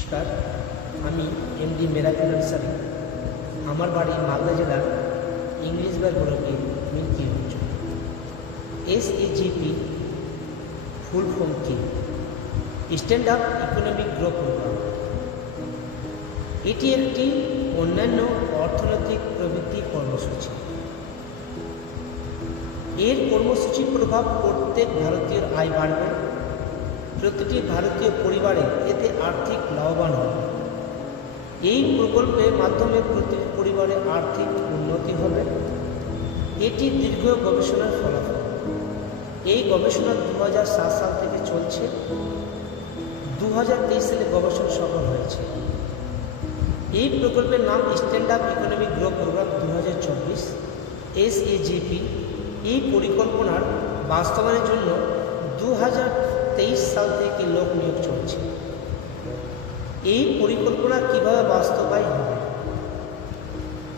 নমস্কার, আমি এমডি মেরাকুল আনসারী। আমার বাড়ি মালদা জেলার ইংলিশ বাই ব্লকে মিল্কি অঞ্চল। SEGP ফুল ফর্ম কি? Stand up economic growth programme. এটি একটি অন্যান্য অর্থনৈতিক প্রবৃদ্ধি কর্মসূচি। এর কর্মসূচির প্রভাব প্রত্যেক ভারতীয়র আয় বাড়বে। প্রতিটি ভারতীয় পরিবারে এতে আর্থিক লাভবান হবে। এই প্রকল্পের মাধ্যমে প্রতিটি পরিবারে আর্থিক উন্নতি হবে। এটি দীর্ঘ গবেষণার ফলাফল। এই গবেষণা 2007 সাল থেকে চলছে। 2023 সালে গবেষণা সফল হয়েছে। এই প্রকল্পের নাম stand up economic growth programme 2024 SEGP। এই পরিকল্পনার বাস্তবায়নের জন্য 2023 সাল থেকে লোক নিয়োগ চলছে। এই পরিকল্পনা কিভাবে বাস্তবায়ন হবে?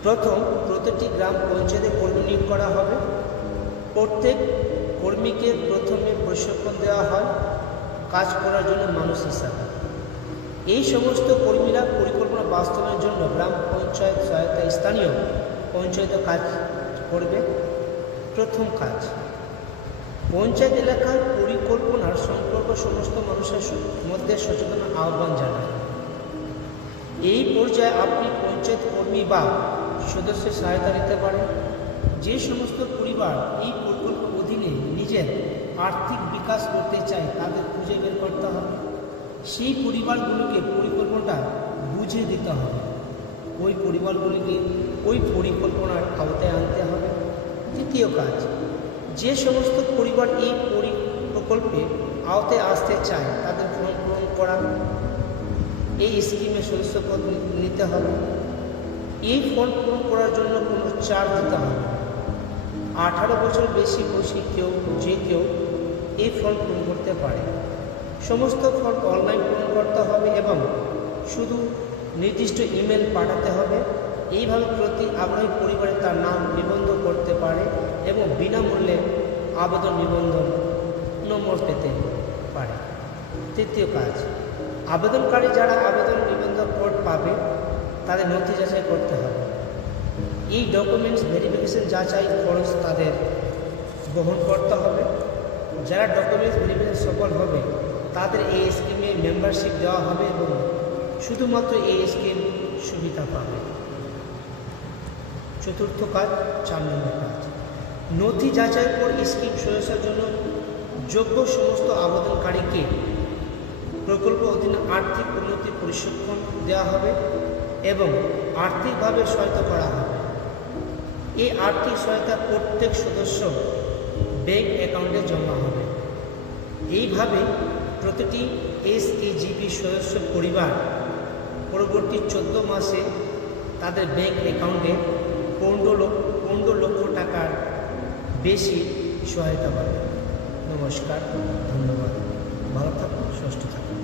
প্রথম, প্রতিটি গ্রাম পঞ্চায়েতে কর্মী নিয়োগ করা হবে। প্রত্যেক কর্মীকে প্রথমে প্রশিক্ষণ দেওয়া হয় কাজ করার জন্য মানুষ হিসাবে। এই সমস্ত কর্মীরা পরিকল্পনা বাস্তবায়নের জন্য গ্রাম পঞ্চায়েত সহায়তা স্থানীয় পঞ্চায়েতে কাজ করবে। প্রথম কাজ, পঞ্চায়েত এলাকার পরিকল্পনার সম্পর্ক সমস্ত মানুষের মধ্যে সচেতন আহ্বান জানায়। এই পর্যায়ে আপনি পঞ্চায়েত কর্মী বা সদস্যের সহায়তা নিতে পারেন। যে সমস্ত পরিবার এই প্রকল্প অধীনে নিজের আর্থিক বিকাশ করতে চায় তাদের খুঁজে বের করতে হবে। সেই পরিবারগুলোকে পরিকল্পনাটা বুঝিয়ে দিতে হবে। ওই পরিবারগুলিকে ওই পরিকল্পনার আওতায় আনতে হবে। দ্বিতীয় কাজ, যে সমস্ত পরিবার এই প্রকল্পে আওতায় আসতে চায় তাদের ফর্ম পূরণ করা। এই স্কিমে সদস্যপদ নিতে হবে। এই ফর্ম পূরণ করার জন্য কোনো চার্জ দিতে হবে। 18 বছর বেশি বয়সী যে কেউ এই ফর্ম পূরণ করতে পারে। সমস্ত ফর্ম অনলাইন পূরণ করতে হবে এবং শুধু নির্দিষ্ট ইমেল পাঠাতে হবে। এইভাবে প্রতি আগ্রহী পরিবারে তার নাম নিবন্ধন করতে পারে এবং বিনামূল্যে আবেদন নিবন্ধন নম্বর পেতে পারে। তৃতীয় কাজ, আবেদনকারী যারা আবেদন নিবন্ধন কোড পাবে তাদের নথি যাচাই করতে হবে। এই ডকুমেন্টস ভেরিফিকেশন যাচাই খরচ তাদের বহন করতে হবে। যারা ডকুমেন্টস ভেরিফিকেশন সফল হবে তাদের এই স্কিমে মেম্বারশিপ দেওয়া হবে এবং শুধুমাত্র এই স্কিম সুবিধা পাবে। চতুর্থ কাজ, 4 নম্বর কাজ, নথি যাচাইয়ের পর স্কিম সদস্যের জন্য যোগ্য সমস্ত আবেদনকারীকে প্রকল্প অধীনে আর্থিক উন্নতি প্রশিক্ষণ দেওয়া হবে এবং আর্থিকভাবে সহায়তা করা হবে। এই আর্থিক সহায়তা প্রত্যেক সদস্য ব্যাংক অ্যাকাউন্টে জমা হবে। এইভাবে প্রতিটি SEGP সদস্য পরিবার পরবর্তী 14 মাসে তাদের ব্যাংক অ্যাকাউন্টে 15 লক্ষ টাকার বেশি সহায়তা পাবে। নমস্কার, ধন্যবাদ। ভালো থাকুন, সুস্থ থাকুন।